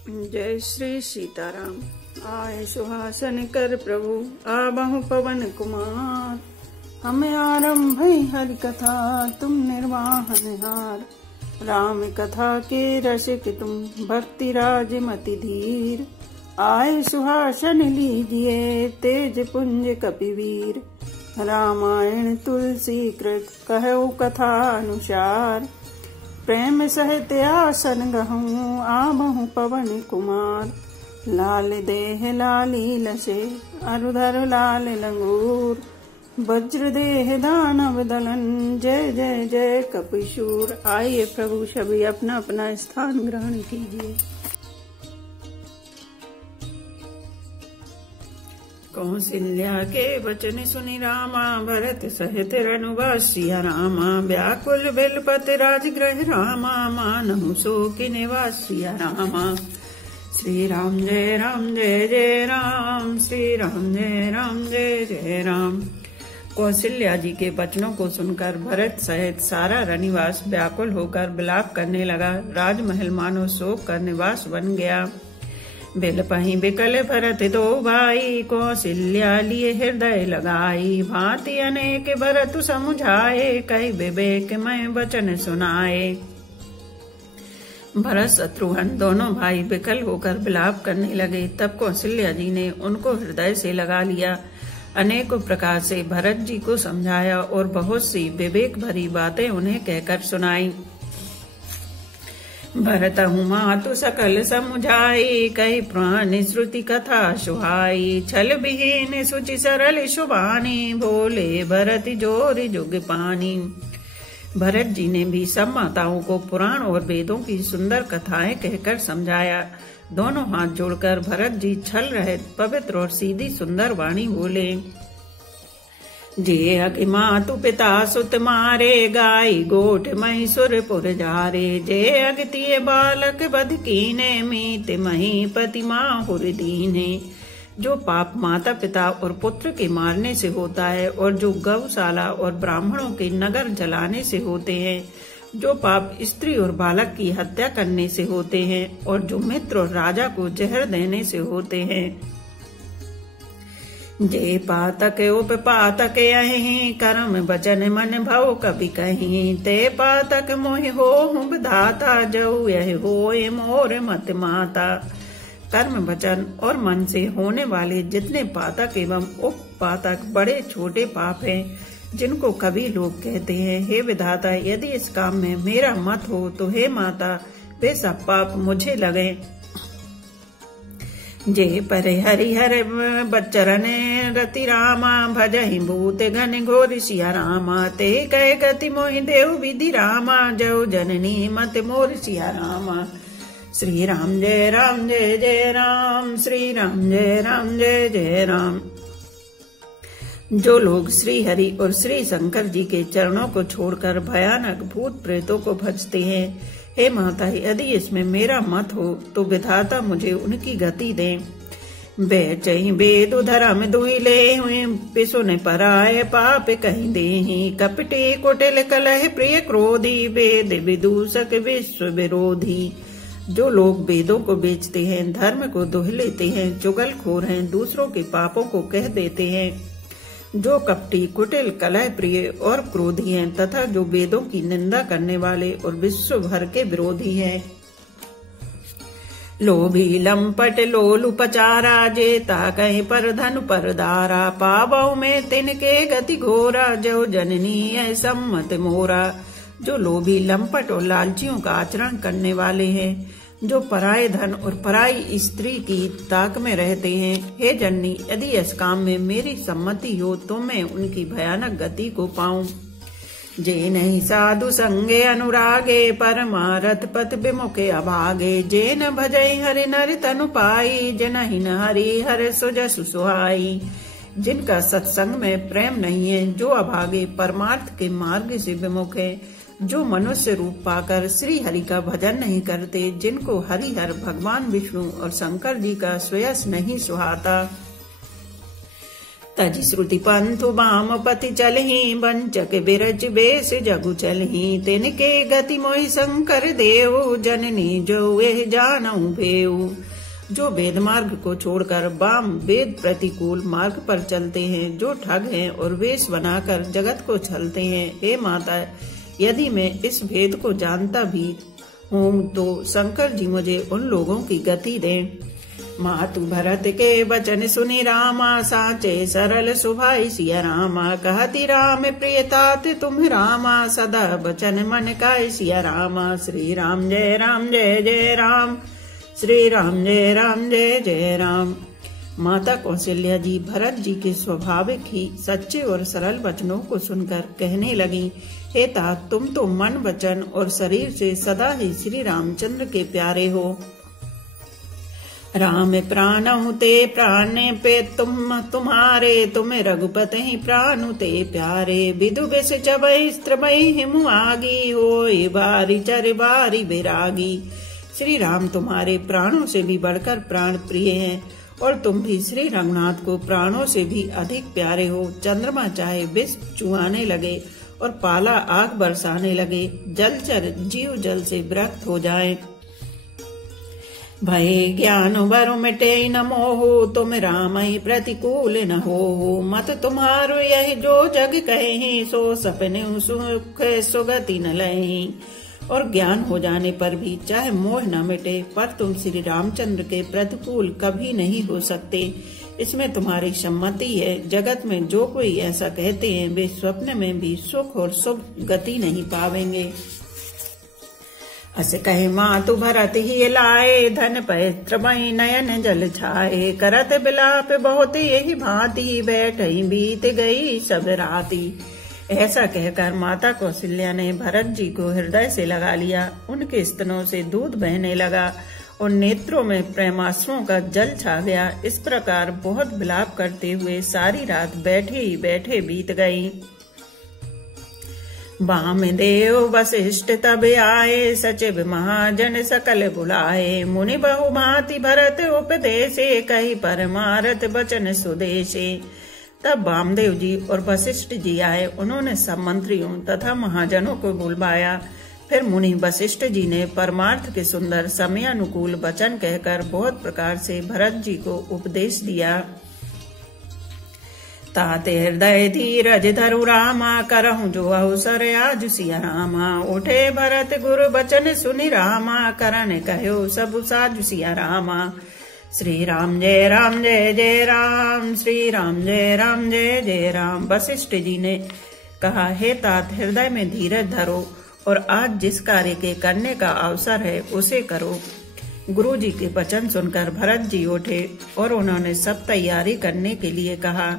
जय श्री सीताराम। आए सुहासन कर प्रभु आबहु पवन कुमार। हमें आरंभ हरि कथा तुम निर्वाहन हार। राम कथा के रसिक तुम भक्ति राज मति धीर। आए सुहासन लीजिए तेज पुंज कपिवीर। रामायण तुलसी कृत कहु कथा अनुसार। प्रेम सहित आसन गहूँ आबहु पवन कुमार। लाल देह लाली लसे अरुधर लाल लंगूर। वज्र देह दानव दलन जय जय जय कपिशूर। आइए प्रभु सभी अपना अपना स्थान ग्रहण कीजिए। कौशल्या के वचन सुनि रामा भरत सहित रघुवंश सिया रामा। व्याकुल बिलपति राजगृह रामा मानहु शोक निवास सिया रामा। श्री राम जय जय राम। श्री राम जय जय राम। कौशल्या जी के वचनों को सुनकर भरत सहित सारा रनिवास व्याकुल होकर विलाप करने लगा। राजमहल मानो शोक का निवास बन गया। बिलपहि बिकल भरत दो भाई कौशल्या लिए हृदय लगाई। भांति अनेक भरत समुझाए कई विवेक में वचन सुनाए। भरत शत्रुघ्न दोनों भाई विकल होकर विलाप करने लगे। तब कौशल्या जी ने उनको हृदय से लगा लिया। अनेकों प्रकार से भरत जी को समझाया और बहुत सी विवेक भरी बातें उन्हें कहकर सुनाई। भरतहु मातु सकल समुझाई कई प्राण श्रुति कथा सुहाई। छल विहीन सुचि सरल सुबानी बोले भरत जोर जुग पानी। भरत जी ने भी सब माताओं को पुराण और वेदों की सुंदर कथाएं कहकर समझाया। दोनों हाथ जोड़कर भरत जी छल रहित पवित्र और सीधी सुंदर वाणी बोले। जे अग मातु पिता सुत मारे गाय गोठ महिषुर पुर जारे। जे अगतिय बालक बध कीने मीत मही पति माहुर दीने। जो पाप माता पिता और पुत्र के मारने से होता है और जो गौशाला और ब्राह्मणों के नगर जलाने से होते हैं। जो पाप स्त्री और बालक की हत्या करने से होते हैं और जो मित्र और राजा को जहर देने से होते हैं। जे पातक उपपातक अहि कर्म वचन मन भव कभी कहीं। ते पातक मोहि होहु विधाता जऊ यह होए मोर मत माता। कर्म वचन और मन से होने वाले जितने पातक एवं उपपातक बड़े छोटे पाप हैं जिनको कभी लोग कहते हैं, हे विधाता यदि इस काम में मेरा मत हो तो हे माता वे सब पाप मुझे लगे। जे परे हरिहर बच्चरन रति रामा भजहि भूत घन घोर सिया रामा। ते कह गति मोहि देव विधि रामा जय जननी मत मोर सिया रामा। श्री राम जय जय राम। श्री राम जय जय राम। जो लोग श्री हरि और श्री शंकर जी के चरणों को छोड़कर भयानक भूत प्रेतों को भजते हैं, हे माता यदि इसमें मेरा मत हो तो विधाता मुझे उनकी गति दें। बेचहि वेद धर्म दुई ले हुए पिसुन पराय पाप कहीं देहि। कपटी कुटिल कलह प्रिय क्रोधी वेद विदूषक विश्व विरोधी। जो लोग वेदों को बेचते हैं, धर्म को दोह लेते हैं, चुगलखोर हैं, दूसरों के पापों को कह देते हैं। जो कपटी कुटिल कलह प्रिय और क्रोधी हैं तथा जो वेदों की निंदा करने वाले और विश्व भर के विरोधी हैं। लोभी लंपट लोलु पचारा जेता कहीं पर धन पर दारा। पावों में तिनके गति घोरा जो जननी सम्मत मोरा। जो लोभी लंपट और लालचियों का आचरण करने वाले हैं, जो पराये धन और पराई स्त्री की ताक में रहते हैं, हे जननी यदि इस काम में मेरी सम्मति हो तो मैं उनकी भयानक गति को पाऊं। जे नहीं साधु संगे अनुरागे परमारथ पथ विमुखे अभागे। जे न भजई हरि नर तनु पाई जनहि न हरि हर सुजसु सुहाई। जिनका सत्संग में प्रेम नहीं है, जो अभागे परमार्थ के मार्ग से विमुख है, जो मनुष्य रूप पाकर श्री हरि का भजन नहीं करते, जिनको हरिहर भगवान विष्णु और शंकर जी का श्रेयस नहीं सुहाता। तजि श्रुति पंथु बाम पति चलही बंचक बिरच बेस जगु चलही तिनके गति मोहि शंकर देव जननी जो एह जानऊ भेऊ। जो वेद मार्ग को छोड़कर वाम वेद प्रतिकूल मार्ग पर चलते हैं, जो ठग हैं और वेश बनाकर जगत को छलते हैं, हे माता यदि मैं इस भेद को जानता भी हूँ तो शंकर जी मुझे उन लोगों की गति दें। मातु भरत के वचन सुनि रामा साचे सरल सुभाई सिया रामा कहती राम प्रियतात तुम रामा सदा वचन मन का सिया रामा। श्री राम जय जय राम, श्री राम जय जय राम। माता कौशल्या जी भरत जी के स्वाभाविक ही सच्चे और सरल वचनों को सुनकर कहने लगी, हे तात तुम तो मन वचन और शरीर से सदा ही श्री रामचंद्र के प्यारे हो। राम प्राणहु ते प्राणे पे तुम्हारे तुम रघुपति ही प्राणु ते प्यारे। विदु बिस चबई स्त्रबई हिमु आगी होई बारी चर बारी बिरागी। श्री राम तुम्हारे प्राणों से भी बढ़कर प्राण प्रिय हैं और तुम भी श्री रघुनाथ को प्राणों से भी अधिक प्यारे हो। चंद्रमा चाहे विष चुहाने लगे और पाला आग बरसाने लगे, जलचर जीव जल से विरक्त हो जाए। भय ज्ञान बरु मिटे न मोहु तुम राम ही प्रतिकूल न हो। मत तुम्हारो यही जो जग कहे सो सपने सुख सुगति न लही। और ज्ञान हो जाने पर भी चाहे मोह न मिटे पर तुम श्री रामचंद्र के प्रतिकूल कभी नहीं हो सकते, इसमें तुम्हारी सम्मति है। जगत में जो कोई ऐसा कहते हैं वे स्वप्न में भी सुख और शुभ गति नहीं पावेंगे। अस कहे मातु भरत ही लाए धन पैत्र मई नयन जल छाए। करत बिलाप बहुत यही भांति बैठई बीत गई सब राती। ऐसा कहकर माता कौशल्या ने भरत जी को हृदय से लगा लिया। उनके स्तनों से दूध बहने लगा और नेत्रों में प्रेमाश्रुओं का जल छा गया। इस प्रकार बहुत विलाप करते हुए सारी रात बैठे ही बैठे बीत गई। वामदेव वशिष्ठ तब आए सचिव महाजन सकल बुलाए। मुनि बहु भांति भरत उपदेशे कही परमारथ बचन सुदेशे। तब वामदेव जी और वशिष्ठ जी आए। उन्होंने सब मंत्रियों तथा महाजनों को बुलवाया। फिर मुनि वशिष्ठ जी ने परमार्थ के सुंदर समयानुकूल वचन कहकर बहुत प्रकार से भरत जी को उपदेश दिया। ताते हृदय धीरज धरु रामा करहूं जो अवसर आज सिया रामा। उठे भरत गुरु वचन सुनि रामा करन कहो सब साजु सिया रामा। श्री राम जय जय राम, श्री राम जय जय राम। वशिष्ठ जी ने कहा, हे तात हृदय में धीरज धरो और आज जिस कार्य के करने का अवसर है उसे करो। गुरु जी के वचन सुनकर भरत जी उठे और उन्होंने सब तैयारी करने के लिए कहा।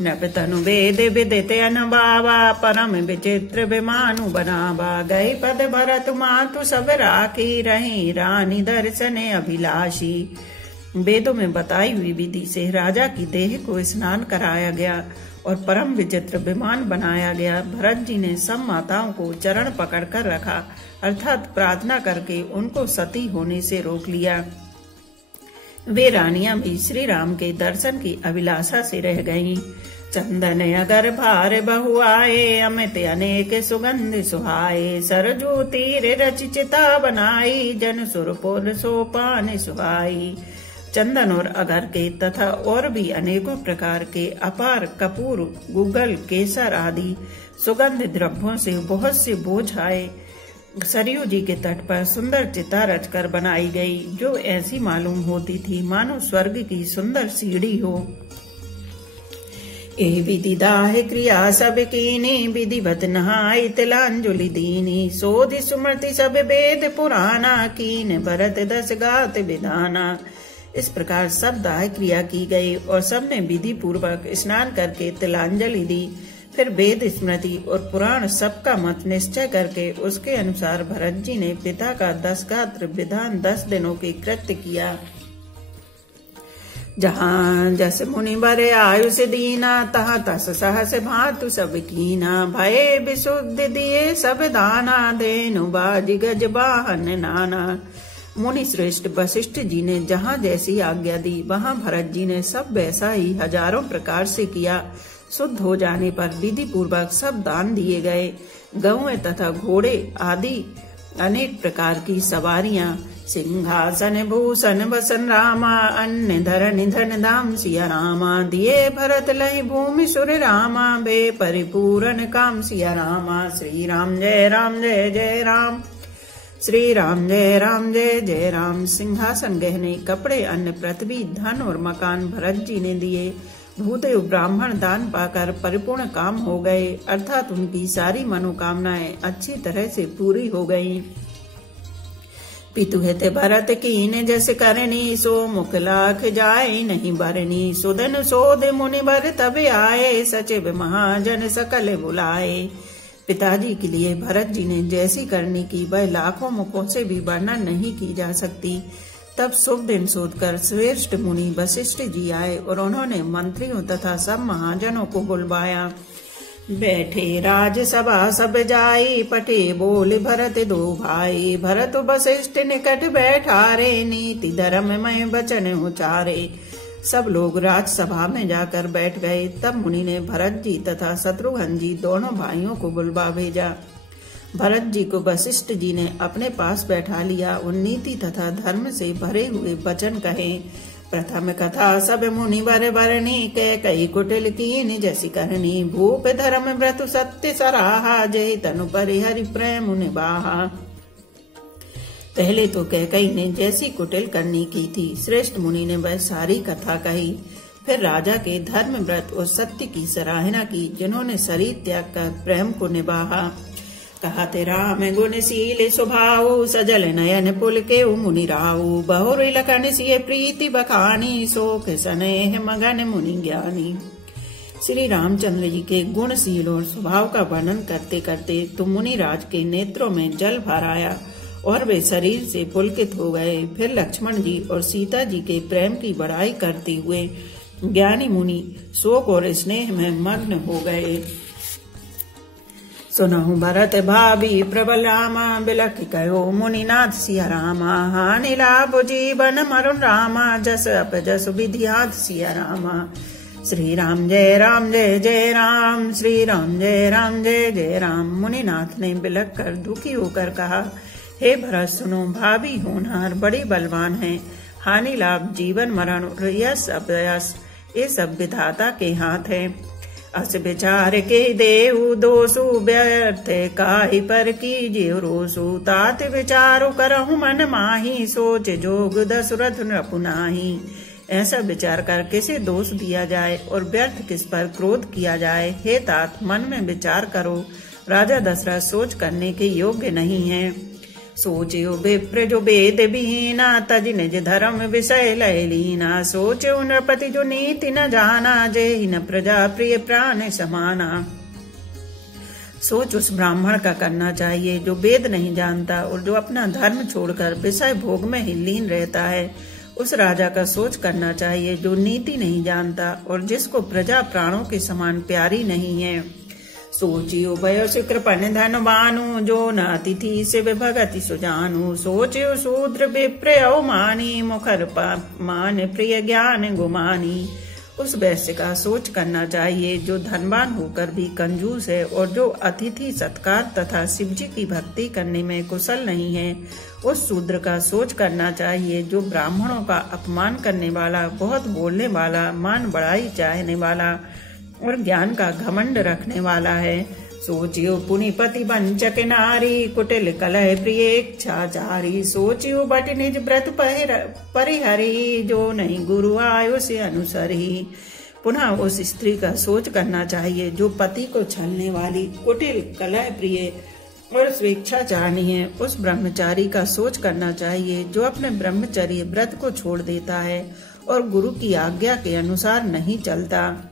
नभ तनु वेद विदिते अनबावा परम विचित्र विमानु बनावा। गए पद भरत मातु सब राखी रही रानी दर्शने अभिलाषी। वेदों में बताई हुई विधि से राजा की देह को स्नान कराया गया और परम विचित्र विमान बनाया गया। भरत जी ने सब माताओं को चरण पकड़कर रखा, अर्थात प्रार्थना करके उनको सती होने से रोक लिया। वे रानियां भी श्री राम के दर्शन की अभिलाषा से रह गईं। चंदन अगर भार बहु आए अमित अनेक सुगंध सुहाए। सरजू तीर रचिता बनाई जन सुरपुर सोपान सुहाई। चंदन और अगर के तथा और भी अनेकों प्रकार के अपार कपूर गुगल केसर आदि सुगंध द्रव्यों से बहुत से बोझ आए। सरयू जी के तट पर सुंदर चिता रचकर बनाई गई, जो ऐसी मालूम होती थी मानो स्वर्ग की सुंदर सीढ़ी हो। ए विधि दाह क्रिया सब कीनी विधिवत नहाई तिलांजलि दीनी। सोधि सुमृति सब वेद पुराना कीन भरत दस गात विधाना। इस प्रकार सब दाह क्रिया की गई और सबने विधि पूर्वक स्नान करके तिलांजलि दी। फिर वेद स्मृति और पुराण सबका मत निश्चय करके उसके अनुसार भरत जी ने पिता का 10 गात्र विधान 10 दिनों के कृत्य किया। जहाँ जस मुनि बरे आयुष दीना तहाँ तस सहस भातु सब कीना। भय विशुद्ध दिए सब दाना देनु बाज गज बाहन नाना। मुनि श्रेष्ठ वशिष्ठ जी ने जहाँ जैसी आज्ञा दी वहाँ भरत जी ने सब वैसा ही हजारों प्रकार से किया। शुद्ध हो जाने पर विधि पूर्वक सब दान दिए गए। गौएं तथा घोड़े आदि अनेक प्रकार की सवारियां, सिंहासन भूषण वसन रामा, अन्य धरण धन धाम सिया रामा, दिए भरत लहि भूमि सुर रामा, बे परिपूर्ण काम सिया रामा। श्री राम जय राम जय जय राम, श्री राम जय राम जय जय राम। सिंहासन, गहने, कपड़े, अन्न, पृथ्वी, धन और मकान भरत जी ने दिए। भूदेव ब्राह्मण दान पाकर परिपूर्ण काम हो गए, अर्थात उनकी सारी मनोकामनाएं अच्छी तरह से पूरी हो गईं। पितु हेते भरत कीन जस करनी, सो मुख लाख जाए नहीं बरनी, सुदन सोध मुनि बर तब आए, सचिव महाजन सकल बुलाए। पिताजी के लिए भरत जी ने जैसी करनी की वह लाखों मुखों से भी वर्णन नहीं की जा सकती। तब शुभ दिन सोचकर श्रेष्ठ मुनि वशिष्ठ जी आए और उन्होंने मंत्रियों तथा सब महाजनों को बुलवाया। बैठे राजसभा सब जाई, पटे बोल भरत दो भाई, भरत वशिष्ठ निकट बैठारे, नीति धर्ममय वचन उचारे। सब लोग राजसभा में जाकर बैठ गए। तब मुनि ने भरत जी तथा शत्रुघ्न जी दोनों भाइयों को बुलवा भेजा। भरत जी को वशिष्ठ जी ने अपने पास बैठा लिया और नीति तथा धर्म से भरे हुए वचन कहे। प्रथम कथा सब मुनि वर बरनी, कई कुटिल कीन जैसी करनी, भूप धर्म व्रत सत्य सराहा, जय तनु परिहरि प्रेम निबाहा। पहले तो कैकई ने जैसी कुटिल करनी की थी, श्रेष्ठ मुनि ने वह सारी कथा कही। फिर राजा के धर्म व्रत और सत्य की सराहना की, जिन्होंने शरीर त्याग कर प्रेम को निभाहा। कहते राम गुणशील स्वभाव, सजल नयन पुल के मुनि राऊ, बहुर लखन सिय प्रीति बखानी, शोक स्नेह मगन मुनि ज्ञानी। श्री रामचंद्र जी के गुणशील और स्वभाव का वर्णन करते करते तो मुनि राज के नेत्रों में जल भर आया और वे शरीर से पुलकित हो गए। फिर लक्ष्मण जी और सीता जी के प्रेम की बड़ाई करते हुए ज्ञानी मुनि शोक और स्नेह में मग्न हो गए। सुनहु भरत भाभी प्रबल रामा, बिलख कहो मुनिनाथ सिया रामा, हानि लाभ जीवन मरुण रामा, जस अपजस विधियात सिया रामा। श्री राम जय जय राम, श्री राम जय जय राम। मुनिनाथ ने बिलख कर दुखी होकर कहा, हे भरत सुनो, भाभी होनहार बड़ी बलवान है। हानि लाभ जीवन मरण यश अपयश ये सब विधाता के हाथ है। अस विचार के देहु दोषु, व्यर्थ काहि पर कीजिए रोसु, तात विचारो करहु मन माही, सोच जोग दशरथ नृपु नाहि। ऐसा विचार कर किसे दोष दिया जाए और व्यर्थ किस पर क्रोध किया जाए। हे तात, मन में विचार करो, राजा दशरथ सोच करने के योग्य नहीं है। सोचियो विप्र जो वेद विहीना, तज निज धर्म विषय लय लीना, सोचियो नृपति जो नीति न जाना, जय न प्रजा प्रिय प्राण समाना। सोच उस ब्राह्मण का करना चाहिए जो वेद नहीं जानता और जो अपना धर्म छोड़कर विषय भोग में ही लीन रहता है। उस राजा का सोच करना चाहिए जो नीति नहीं जानता और जिसको प्रजा प्राणों के समान प्यारी नहीं है। सोचियो वयस कृपन धनवानु, जो न अतिथि शिव भगति सुजानु, सोचियो शूद्र विप्र अवमानी, मुखर मान प्रिय ज्ञान गुमानी। उस वैश्य का सोच करना चाहिए जो धनवान होकर भी कंजूस है और जो अतिथि सत्कार तथा शिवजी की भक्ति करने में कुशल नहीं है। उस शूद्र का सोच करना चाहिए जो ब्राह्मणों का अपमान करने वाला, बहुत बोलने वाला, मान बढ़ाई चाहने वाला और ज्ञान का घमंड रखने वाला है। सोचियो पुनिपति वंचक नारी, कुटिल कलह प्रिय इच्छाचारी, सोचियो बट निज व्रत परिहरी, जो नहीं गुरु आयु से अनुसरी। पुनः उस स्त्री का सोच करना चाहिए जो पति को छलने वाली, कुटिल कलह प्रिय और स्वेच्छाचारी है। उस ब्रह्मचारी का सोच करना चाहिए जो अपने ब्रह्मचर्य व्रत को छोड़ देता है और गुरु की आज्ञा के अनुसार नहीं चलता।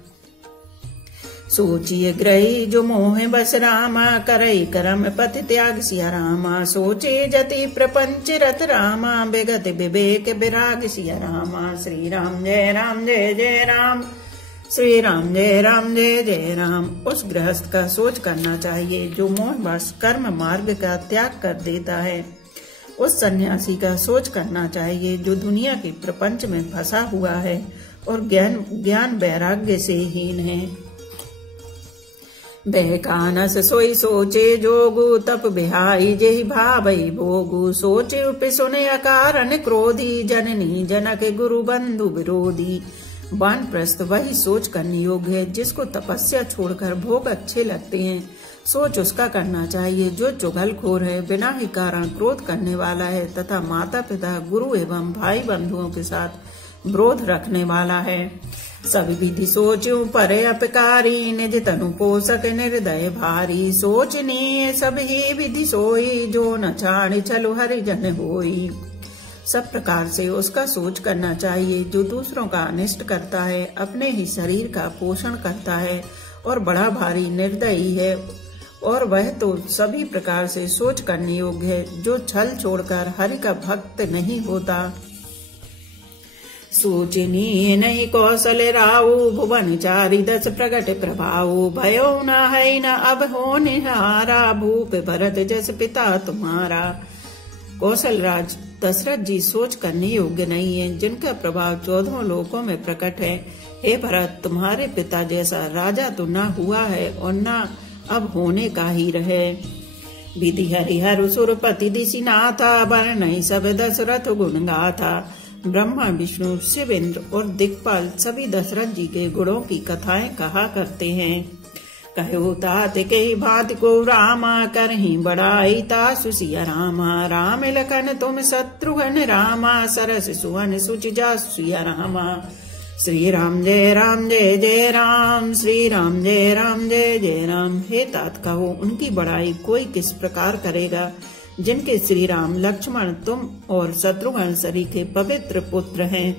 सोचिए ग्रही जो मोह बस रामा, करई करम पथ त्याग सिया रामा, सोचे जति प्रपंच रत रामा, बेगत विवेक विराग सिया रामा। श्री राम जय जय राम, श्री राम जय जय राम। उस गृहस्थ का सोच करना चाहिए जो मोह बस कर्म मार्ग का त्याग कर देता है। उस सन्यासी का सोच करना चाहिए जो दुनिया के प्रपंच में फंसा हुआ है और ज्ञान वैराग्य से हीन है। बहकानस सोई सोचे जोगु तप बिहाई जेहि भावई भोगु सोचे उपि सुने अकारण क्रोधी जननी जनक गुरु बंधु विरोधी। वानप्रस्थ वही सोच करने योग्य है जिसको तपस्या छोड़कर भोग अच्छे लगते हैं। सोच उसका करना चाहिए जो चुगलखोर है, बिना ही कारण क्रोध करने वाला है तथा माता पिता गुरु एवं भाई बंधुओं के साथ विरोध रखने वाला है। सभी विधि सोचूं परे अपकारी निज तनु पोषक निर्दय भारी। सोचनी सब ही विधि सोई जो न छाड़ छलु हरिजन होई। सब प्रकार से उसका सोच करना चाहिए जो दूसरों का अनिष्ट करता है, अपने ही शरीर का पोषण करता है और बड़ा भारी निर्दयी है। और वह तो सभी प्रकार से सोच करने योग्य है जो छल छोड़कर हरि का भक्त नहीं होता। सोचनी नहीं कौशल राऊ भुवन चारि दस प्रगट प्रभाऊ। भयो न है न अब हो निहारा भूप भरत जस पिता तुम्हारा। कौशल राज दशरथ जी सोच करने योग्य नहीं है जिनका प्रभाव 14 लोकों में प्रकट है। हे भरत, तुम्हारे पिता जैसा राजा तो न हुआ है और न अब होने का ही रहे। विधि हरिहर सुरपति दिशिनाथा वर्ण सब दशरथ गुण गाथा। ब्रह्मा विष्णु शिव इंद्र और दिक्पाल सभी दशरथ जी के गुणों की कथाएं कहा करते हैं। कहो तात के भात को रामा करही बड़ाई तासु सिया रामा। राम लखन तुम शत्रुघ्न रामा सरस सुवन सुचि जासु सिया रामा। श्री राम जय जय राम, श्री राम जय जय राम। हे तात कहो उनकी बड़ाई कोई किस प्रकार करेगा जिनके श्री राम लक्ष्मण तुम और शत्रुघ्न सरीखे पवित्र पुत्र हैं।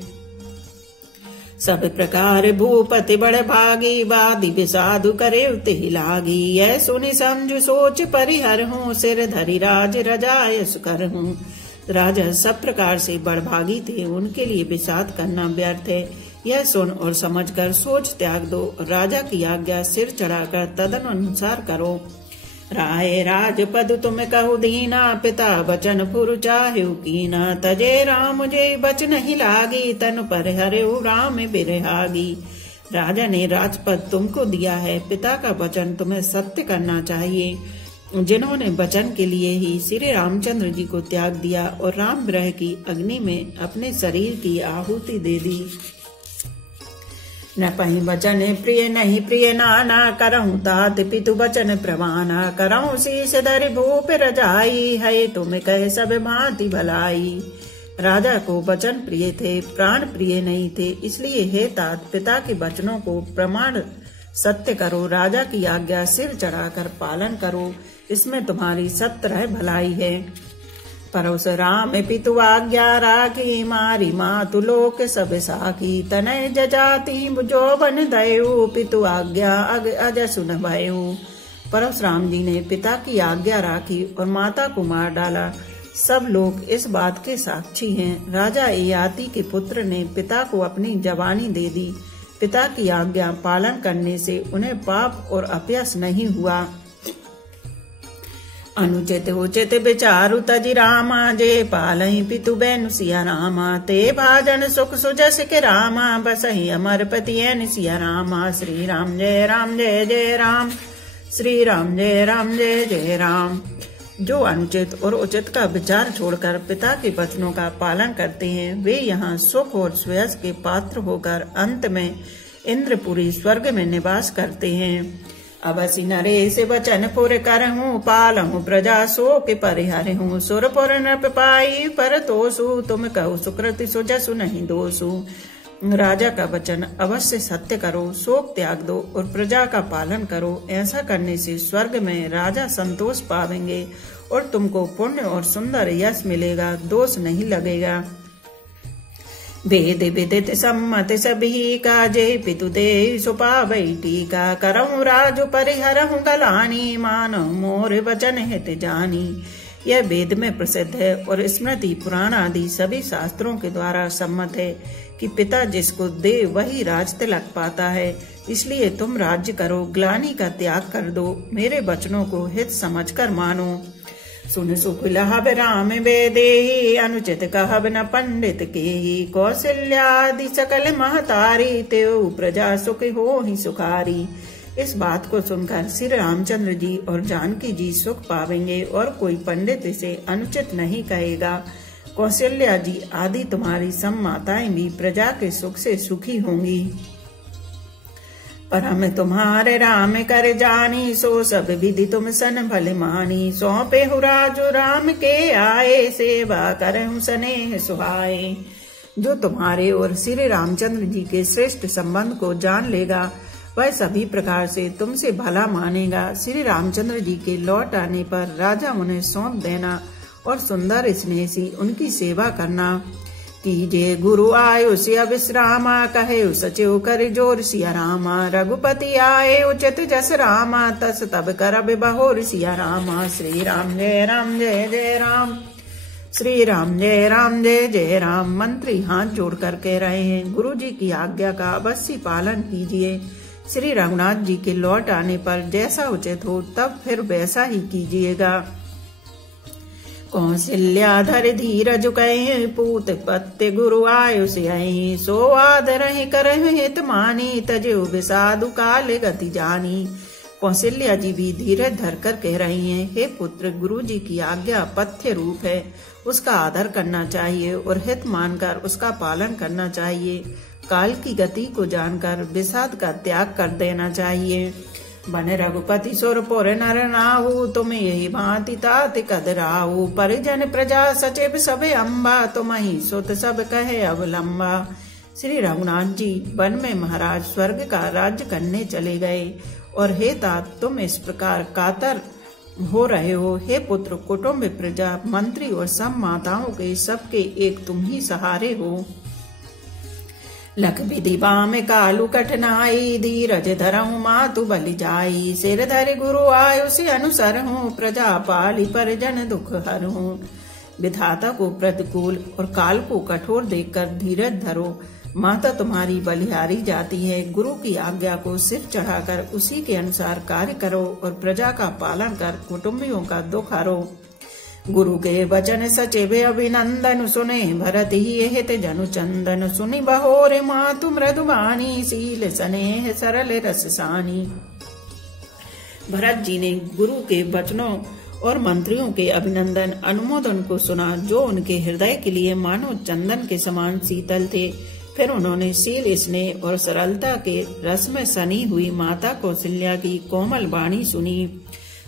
सब प्रकार भूपति बड़ भागी वादी विषादु करे तिहि लागी। यह सुनि समझु सोच परिहर हूँ सिर धरि राज रजाय सुकर हूँ। राजा सब प्रकार से बड़भागी थे, उनके लिए विषाद करना व्यर्थ है। यह सुन और समझकर सोच त्याग दो। राजा की आज्ञा सिर चढ़ाकर तदन अनुसार करो। राय राजपद तुम कहु दीना पिता बचन पुर चाहु कीना। तजे राम जे बचन ही लागी तन पर हरेउ राम बिरहागी। राजा ने राजपद तुमको दिया है, पिता का वचन तुम्हें सत्य करना चाहिए। जिन्होंने वचन के लिए ही श्री रामचंद्र जी को त्याग दिया और राम विरह की अग्नि में अपने शरीर की आहुति दे दी। न पही वचन प्रिय नहीं प्रिय नाना करहूँ तात पितु वचन प्रवाना। करहूँ शीश धरि भूप रजाई है तुम कह सब भांति भलाई। राजा को वचन प्रिय थे, प्राण प्रिय नहीं थे, इसलिए हे तात पिता के वचनों को प्रमाण सत्य करो। राजा की आज्ञा सिर चढ़ाकर पालन करो, इसमें तुम्हारी सत्य भलाई है। परोस राम पितु आज्ञा राखी मारी मातु लोक सब साखी। तनय जजाति जो बन दयु पितु आज्ञा अज सुन भयु। परशुराम जी ने पिता की आज्ञा राखी और माता को मार डाला। सब लोग इस बात के साक्षी हैं। राजा ययाति के पुत्र ने पिता को अपनी जवानी दे दी। पिता की आज्ञा पालन करने से उन्हें पाप और अपयश नहीं हुआ। अनुचित उचित विचारु तजि रामा जे पालहि पितु बेनु सिया रामा। ते भाजन सुख सुजस के रामा बसहि अमर पति एन सिया रामा। श्री राम जय जय राम, श्री राम जय जय राम। जो अनुचित और उचित का विचार छोड़कर पिता के वचनों का पालन करते हैं वे यहाँ सुख और श्रेयस के पात्र होकर अंत में इंद्रपुरी स्वर्ग में निवास करते हैं। अवसि नरेश वचन पुर करहूँ पालहूँ प्रजा शोक परिहरहूँ। सुरपुर नृप पाई पर तोसु तुम कहु सुकृति सुजसु नहीं दोषु। राजा का वचन अवश्य सत्य करो, शोक त्याग दो और प्रजा का पालन करो। ऐसा करने से स्वर्ग में राजा संतोष पावेंगे और तुमको पुण्य और सुंदर यश मिलेगा, दोष नहीं लगेगा। वेद विदित सम्मत सभी का जय पितु दे सुपावई टीका। करऊँ राजु परिहरहूँ गलानी मानव मोर वचन हित जानी। यह वेद में प्रसिद्ध है और स्मृति पुराण आदि सभी शास्त्रों के द्वारा सम्मत है कि पिता जिसको दे वही राज तिलक पाता है। इसलिए तुम राज्य करो, ग्लानि का त्याग कर दो, मेरे वचनों को हित समझकर मानो। सुन सुख लहब राम बेदेही, अनुचित कहब न पंडित केही। कौशल्यादि सकल महतारी, तेऊ प्रजा सुख हो ही सुखारी। इस बात को सुनकर श्री रामचंद्र जी और जानकी जी सुख पावेंगे और कोई पंडित इसे अनुचित नहीं कहेगा। कौशल्या जी आदि तुम्हारी सब माताएं भी प्रजा के सुख से सुखी होंगी। पर हम तुम्हारे राम कर जानी, सो सब विधि तुम सन भले मानी। सौंपे हु राजो राम के आए, सेवा करहु स्नेह सुहाए। जो तुम्हारे और श्री रामचंद्र जी के श्रेष्ठ संबंध को जान लेगा, वह सभी प्रकार से तुमसे भला मानेगा। श्री रामचंद्र जी के लौट आने पर राजा उन्हें सौंप देना और सुंदर स्नेह से उनकी सेवा करना। कीजे गुरु आयो सिया विश्रामा, कहे सचिव कर जोर सिया रामा। रघुपति आए उचित जस रामा, तस तब करब बहोर सिया रामा। श्री राम जय राम जय जय राम, श्री राम जय राम जय जय राम। मंत्री हाथ जोड़ कर कह रहे हैं, गुरु जी की आज्ञा का अवश्य पालन कीजिए। श्री रघुनाथ जी के लौट आने पर जैसा उचित हो तब फिर वैसा ही कीजिएगा। कौशल्या धर धीरज कहे, पूत पत्ते गुरु आयु से। सो आदर करहु हित मानी, तजो विषादु काल गति जानी। कौशल्या जी भी धीरज धर कर कह रही हैं, हे पुत्र, गुरु जी की आज्ञा पथ्य रूप है, उसका आदर करना चाहिए और हित मानकर उसका पालन करना चाहिए। काल की गति को जानकर विषाद का त्याग कर देना चाहिए। बन रघुपति सुर पुर नर नाहु, तुम यही भांति तात कदराहु। परिजन प्रजा सचिव सब अम्बा, तुम ही सुत सब कहे अवलंबा। श्री रघुनाथ जी वन में महाराज स्वर्ग का राज्य करने चले गए और हे तात, तुम इस प्रकार कातर हो रहे हो। हे पुत्र, कुटुंब प्रजा मंत्री और सब माताओं के सबके एक तुम ही सहारे हो। लख विधि बाम कालू कठिनाई, धीरज धरहु मातु बलि जाई। सिर धरि गुरु आयु से अनुसर हूँ, प्रजा पाली परिजन दुख हर हूँ। विधाता को प्रतिकूल और काल को कठोर देखकर धीरज धरो। माता तुम्हारी बलिहारी जाती है। गुरु की आज्ञा को सिर चढ़ाकर उसी के अनुसार कार्य करो और प्रजा का पालन कर कुटुंबियों का दुख हरो। गुरु के वचन सचिव अभिनंदन, सुने भरत ही हित जनु चंदन। सुनि बहोरे मातु मृदुबानी, शील स्नेह सरल रस सानी। भरत जी ने गुरु के वचनों और मंत्रियों के अभिनंदन अनुमोदन को सुना, जो उनके हृदय के लिए मानो चंदन के समान शीतल थे। फिर उन्होंने शील स्नेह और सरलता के रस में सनी हुई माता कौशल्या की कोमल वाणी सुनी।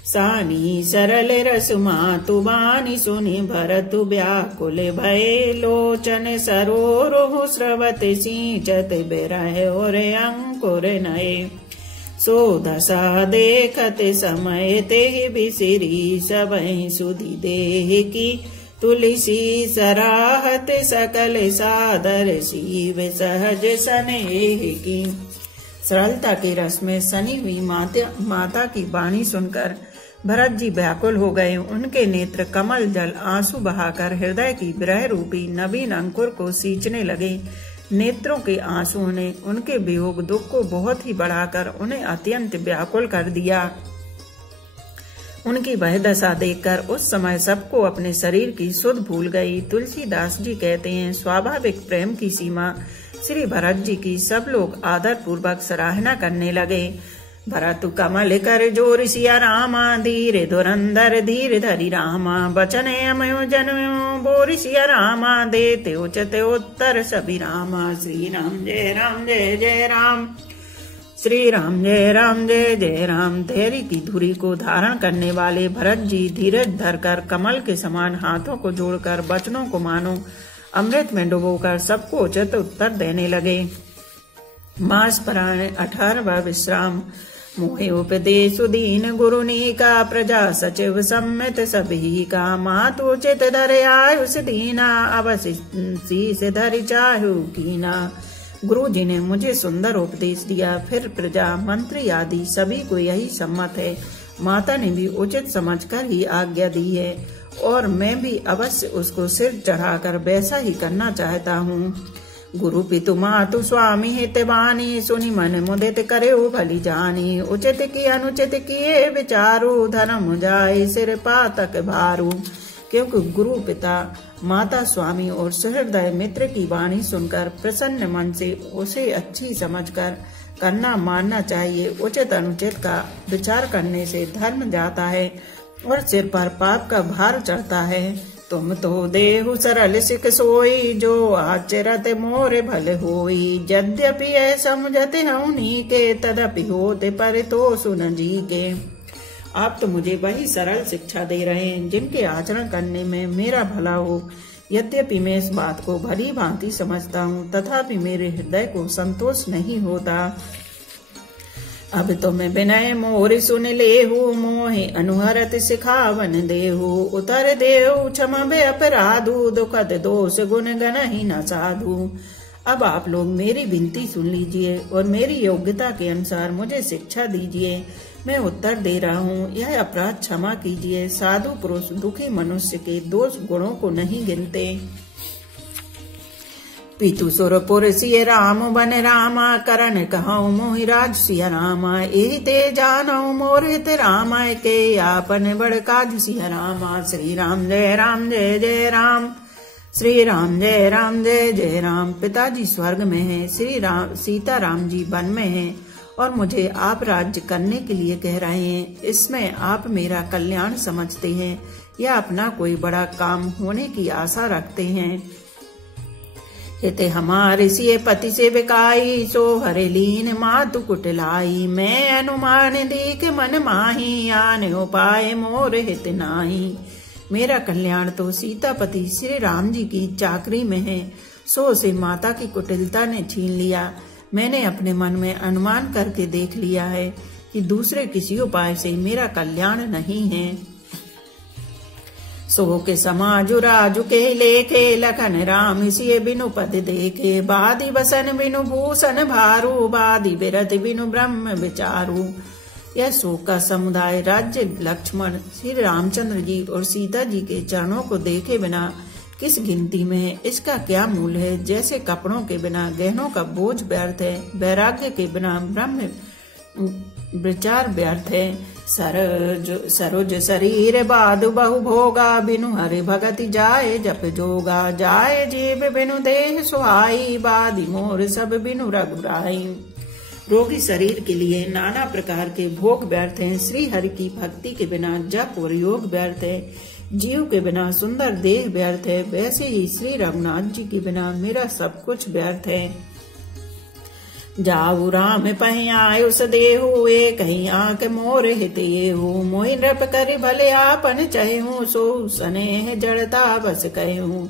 सानी सरल रस मातु बानी, सुनि भरतु व्याकुल भये। लोचन सरोरुह स्रवत सिंचत बिरह और अंकुर नये। सो दशा देखत समय तेहि बिसिरी, सबहि सुधि देह की तुलसी सराहत। सकल सादर शिव सहज स्नेह की। सरलता के रस में सनी हुई माता की वाणी सुनकर भरत जी व्याकुल हो गए। उनके नेत्र कमल जल आंसू बहाकर हृदय की विरह रूपी नवीन अंकुर को सींचने लगे। नेत्रों के आंसुओं ने उनके वियोग दुख को बहुत ही बढ़ाकर उन्हें अत्यंत व्याकुल कर दिया। उनकी वह दशा देखकर उस समय सबको अपने शरीर की सुध भूल गई। तुलसीदास जी कहते हैं, स्वाभाविक प्रेम की सीमा श्री भरत जी की सब लोग आदर पूर्वक सराहना करने लगे। भरत कमल कर जोर सिया रामा, धीरे धुरंधर धीर धरि रामा। बचन अमयो जनमयो बोर सिया रामा, देते उचित उत्तर सभी रामा। श्री राम जय राम जय जय राम, श्री राम जय राम जय जय राम। धैर्य की धुरी को धारण करने वाले भरत जी धीरज धरकर कमल के समान हाथों को जोड़कर वचनों को मानो अमृत में डुबोकर सबको उचित उत्तर देने लगे। मास परायण 18वां विश्राम। मोहे उपदेश दीन गुरुनी का, प्रजा सचिव सम्मित सभी का। मातोचित धर आयुष दीना, अवश्य शीस धरि चाहु कीना। गुरु जी ने मुझे सुंदर उपदेश दिया, फिर प्रजा मंत्री आदि सभी को यही सम्मत है। माता ने भी उचित समझकर ही आज्ञा दी है और मैं भी अवश्य उसको सिर चढ़ाकर वैसा ही करना चाहता हूँ। गुरु पितु मातु स्वामी हित वाणी, सुनि मन मुदित करे भली जानी। उचित की अनुचित किए विचारू, धर्म जाए सिर पातक भारू। क्योंकि गुरु पिता माता स्वामी और सहृदय मित्र की वाणी सुनकर प्रसन्न मन से उसे अच्छी समझकर करना मानना चाहिए। उचित अनुचित का विचार करने से धर्म जाता है और सिर पर पाप का भार चढ़ता है। तुम तो देहु सरल सिख सोई, जो आचरत मोर भल होई। यद्यपि समझते हूँ के, तदपि होते पर तो सुन जी के। आप तो मुझे वही सरल शिक्षा दे रहे हैं जिनके आचरण करने में मेरा भला हो। यद्यपि मैं इस बात को भली भांति समझता हूँ, तथापि मेरे हृदय को संतोष नहीं होता। अब तो मैं विनय मोर सुन लेहु, मोहि अनुहरत सिखावन देहु। उतर देहु क्षम अपराधु, दुखद दोष गुण गण ही न साधु। अब आप लोग मेरी विनती सुन लीजिए और मेरी योग्यता के अनुसार मुझे शिक्षा दीजिए। मैं उत्तर दे रहा हूँ, यह अपराध क्षमा कीजिए। साधु पुरुष दुखी मनुष्य के दोष गुणों को नहीं गिनते। पितु सुरपुर सिय राम बन रामा, करण कहूँ मोहि राज सिय रामा। एहि ते जानऊ मोर हित रामा, के आपन बड़ काज सिय रामा। श्री राम जय जय राम, श्री राम जय जय राम। पिताजी स्वर्ग में हैं, श्री राम सीता राम जी वन में हैं और मुझे आप राज्य करने के लिए कह रहे हैं। इसमें आप मेरा कल्याण समझते हैं या अपना कोई बड़ा काम होने की आशा रखते हैं। हिते हमारे सिए पति से बिकाई, सो हरे लीन मातु कुटलाई। मैं अनुमान दीक मन माही, आने उपाय मोर हित नाही। मेरा कल्याण तो सीतापति श्री राम जी की चाकरी में है, सो से माता की कुटिलता ने छीन लिया। मैंने अपने मन में अनुमान करके देख लिया है कि दूसरे किसी उपाय से मेरा कल्याण नहीं है। सो के समाजु राजु के लेखे, लखन राम सिय बिनु पद देखे। बादी बसन बिनु भूषण भारू, बादी बिरत बिनु ब्रह्म विचारू। यह शोक का समुदाय राज्य लक्ष्मण श्री रामचंद्र जी और सीता जी के चरणों को देखे बिना किस गिनती में है, इसका क्या मूल है। जैसे कपड़ों के बिना गहनों का बोझ व्यर्थ है, वैराग्य के बिना ब्रह्म विचार व्यर्थ है। सरोज शरीर बाधु बहु भोगा, बिनु हरि भगति जाए जप जोगा। जाए जीव बिनु देह सुहाई, बादी मोर सब बिनु रघुराई। रोगी शरीर के लिए नाना प्रकार के भोग व्यर्थ हैं, श्री हरि की भक्ति के बिना जप और योग व्यर्थ है। जीव के बिना सुंदर देह व्यर्थ है, वैसे ही श्री रघुनाथ जी के बिना मेरा सब कुछ व्यर्थ है। जाऊ राम पहि आयु सदेहु, एक ही आंख मोर हित येहु। मोहि नृप कर भले आपन चहु, सो स्नेह जड़ता बस कहूँ।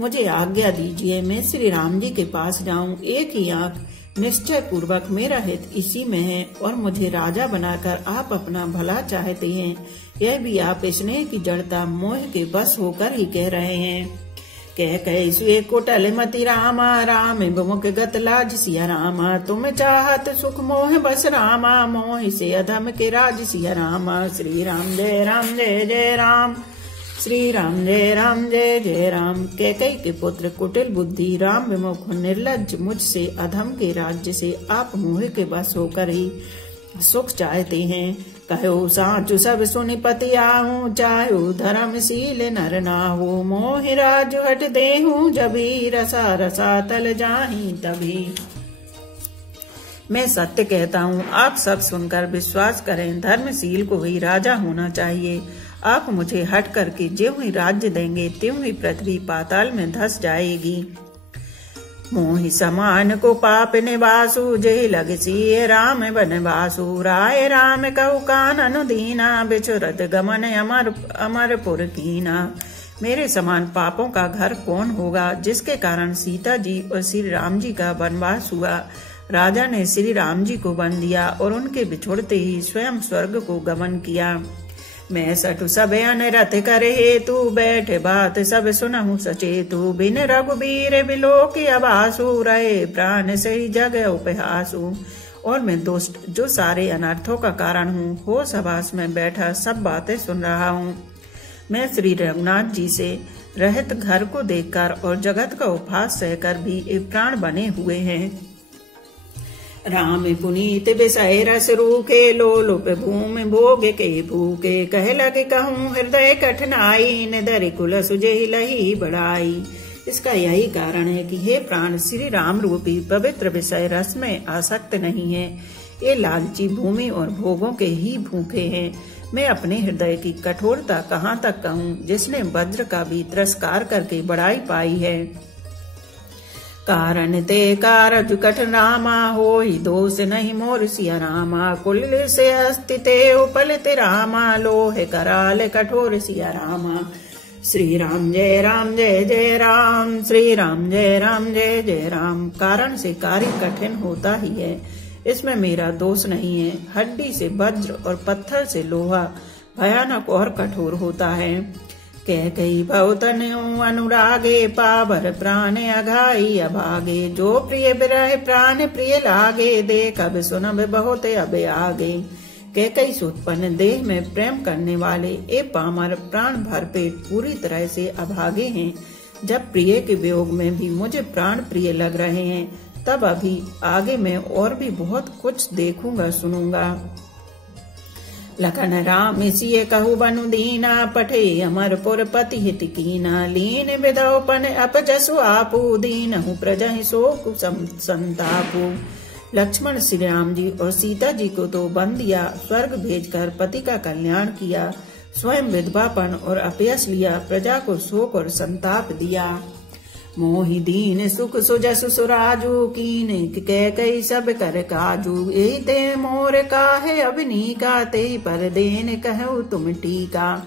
मुझे आज्ञा दीजिए, मैं श्री राम जी के पास जाऊं। एक ही आंख निश्चय पूर्वक मेरा हित इसी में है और मुझे राजा बनाकर आप अपना भला चाहते हैं। यह भी आप स्नेह की जड़ता मोह के बस होकर ही कह रहे हैं। कह सुए कोटल मति रामा, राम विमुख गत लाज सिया रामा। तुम चाहत सुख मोह बस रामा, मोह से अधम के राज सिया रामा। श्री राम जय जय राम, श्री राम जय जय राम। कैकेयी के पुत्र कुटिल बुद्धि राम विमुख निर्लज्ज मुझसे अधम के राज्य से आप मोह के बस होकर ही सुख चाहते हैं। कहो साचु सब सुनि पति आहूं, चाहु धर्मशील नर नाहु। मोह राज हट देहूं जभी, रसा रसा तल जाही तभी। मैं सत्य कहता हूँ, आप सब सुनकर विश्वास करें। धर्मशील को ही राजा होना चाहिए। आप मुझे हट करके ज्यों ही राज्य देंगे त्यों ही पृथ्वी पाताल में धस जाएगी। मोहि समान को पाप निवासु, जे लग सिए राम बनवासु। राय राम कहु कानन दीना, बिछुरत गमन अमरपुर कीना। मेरे समान पापों का घर कौन होगा, जिसके कारण सीता जी और श्री राम जी का वनवास हुआ। राजा ने श्री राम जी को बन दिया और उनके बिछुड़ते ही स्वयं स्वर्ग को गमन किया। मैं सठु सब अनरथ करे हेतु, बैठ बात सब सुनहु सचेतु। बिन रघुबीर बिलोक अबासु, रहे प्राण सही जग उपहासु। और मैं दुष्ट जो सारे अनर्थों का कारण हूँ, होश हवास में बैठा सब बातें सुन रहा हूँ। मैं श्री रघुनाथ जी से रहित घर को देखकर और जगत का उपहास सहकर भी ये प्राण बने हुए हैं। राम पुनीत विषय रस रूखे, लोलुप भूमि भोग के भूखे, कह लगे कहूँ हृदय कठिनाई, निदर कुल सुजे लही बढ़ाई। इसका यही कारण है कि हे प्राण, श्री राम रूपी पवित्र विषय रस में आसक्त नहीं है। ये लालची भूमि और भोगों के ही भूखे हैं। मैं अपने हृदय की कठोरता कहाँ तक कहूँ, जिसने वज्र का भी तिरस्कार करके बड़ाई पाई है। कारण ते कारज कठनामा, हो ही दोष नहीं मोर सिया रामा, कुल से अस्तिते उपलित रामा, लोहे कराल कठोर सिया रामा। श्री राम जय जय राम, श्री राम जय जय राम। कारण से कार्य कठिन होता ही है, इसमें मेरा दोष नहीं है। हड्डी से वज्र और पत्थर से लोहा भयानक और कठोर होता है। कह कही भवतन अनुरागे, पावर प्राण अघाई अभागे, जो प्रिय विरह प्राण प्रिय लागे, देख अब सुनब बहुत अब आगे। कह कई से उत्पन्न देह में प्रेम करने वाले ए पामर प्राण भर पेट पूरी तरह से अभागे हैं। जब प्रिय के वियोग में भी मुझे प्राण प्रिय लग रहे हैं, तब अभी आगे मैं और भी बहुत कुछ देखूंगा सुनूंगा। लखन राम इसिए कहु बनु दीना, पठे अमरपुर पति हित कीना, लीन विदौपन अपजसु आपू, दीनहु प्रजहि शोक संतापू। लक्ष्मण श्री राम जी और सीता जी को तो वन दिया, स्वर्ग भेजकर पति का कल्याण किया, स्वयं विधवापन और अपयश लिया, प्रजा को शोक और संताप दिया। मोहि दीन सुख सुजसु सुराजू, कीन कह कई सब कर काजू, यही ते मोर काहे अभिनी का, ते पर देन कहु तुम टीका।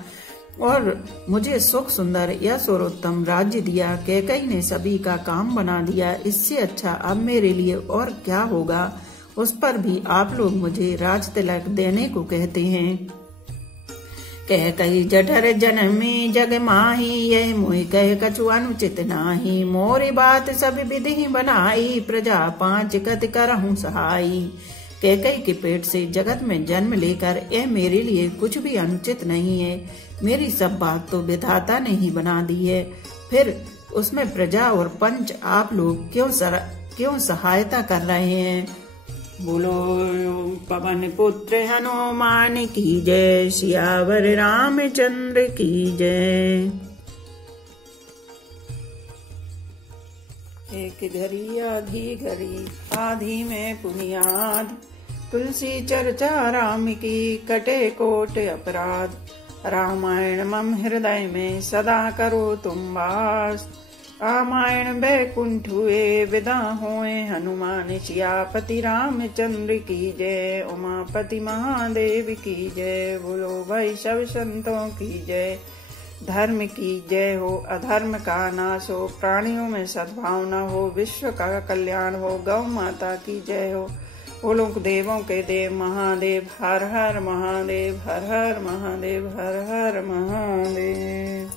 और मुझे सुख सुंदर या सर्वोत्तम राज्य दिया, कैकई ने सभी का काम बना दिया, इससे अच्छा अब मेरे लिए और क्या होगा। उस पर भी आप लोग मुझे राज तिलक देने को कहते हैं। कह कही जठर जनमी जग माही, यह मोहि कह कछु अनुचित नाही, मोरी बात सब विधि बनाई, प्रजा पांच कति करहूं सहाई। कैकई के पेट से जगत में जन्म लेकर यह मेरे लिए कुछ भी अनुचित नहीं है। मेरी सब बात तो विधाता ने ही बना दी है, फिर उसमें प्रजा और पंच आप लोग क्यों सहायता कर रहे हैं। बोलो पवन पुत्र हनुमान की जय, सियावर रामचंद्र की जय। एक घड़ी आधी में पुनियाद, तुलसी चर्चा राम की कटे कोट अपराध। रामायण मम हृदय में सदा करो तुम वास, रामायण बैकुंठ हुए विदा होए हनुमान, सियापति रामचंद्र की जय, उमापति महादेव की जय। बोलो भाई सब संतों की जय। धर्म की जय हो, अधर्म का नाश हो, प्राणियों में सद्भावना हो, विश्व का कल्याण हो, गौ माता की जय हो। बोलो देवों के देव महादेव, हर हर महादेव, हर हर महादेव, हर हर महादेव।